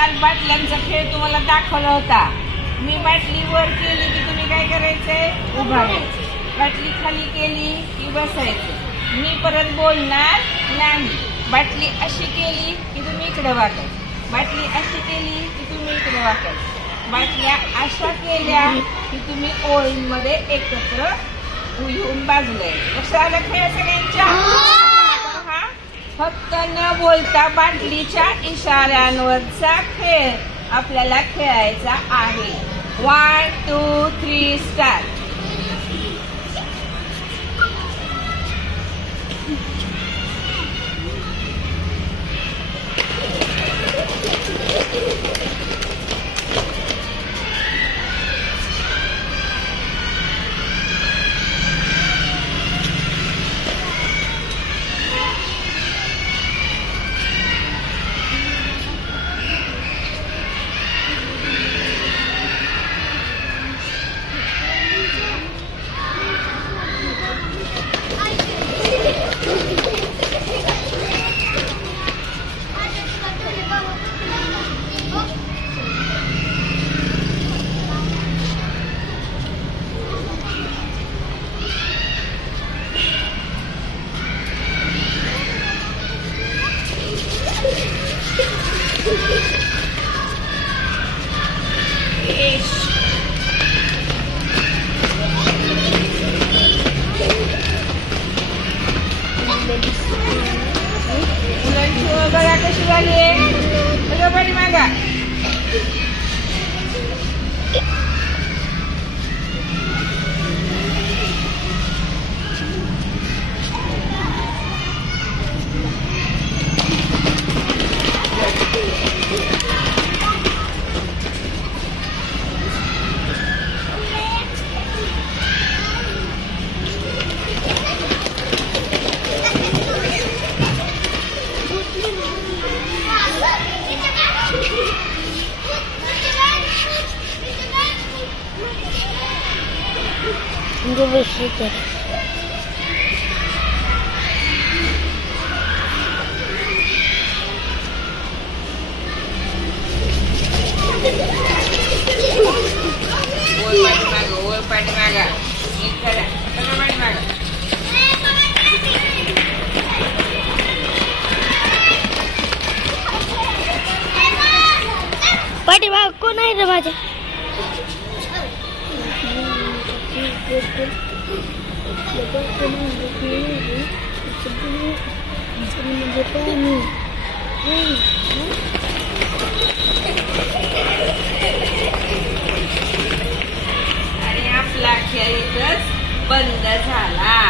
काल बाटल्यांचा खेळ तुम्हाला दाखवला होता. मी बाटली वर केली की तुम्ही काय करायचंय, उभा राहायचं. बाटली खाली केली की बसायचं. मी परत बोलणार नाही. बाटली अशी केली की तुम्ही इकडे वाकायचं. बाटली अशी केली की तुम्ही इकडे वाकायचं. बाटल्या अशा केल्या की तुम्ही ओळींमध्ये एकत्र येऊन बाजूला यायचं. लक्षात आलं खेळ सगळ्यांच्या? हा फक्त न बोलता बाटलीच्या इशाऱ्यांवरचा खेळ आपल्याला खेळायचा आहे. 1 2 3 स्टार्ट. बघा कशी झाली आहे. बडी मागा. पाठीमाग कोण आहे रे माझ्या? आणि आपला खेळ इथंच बंद झाला.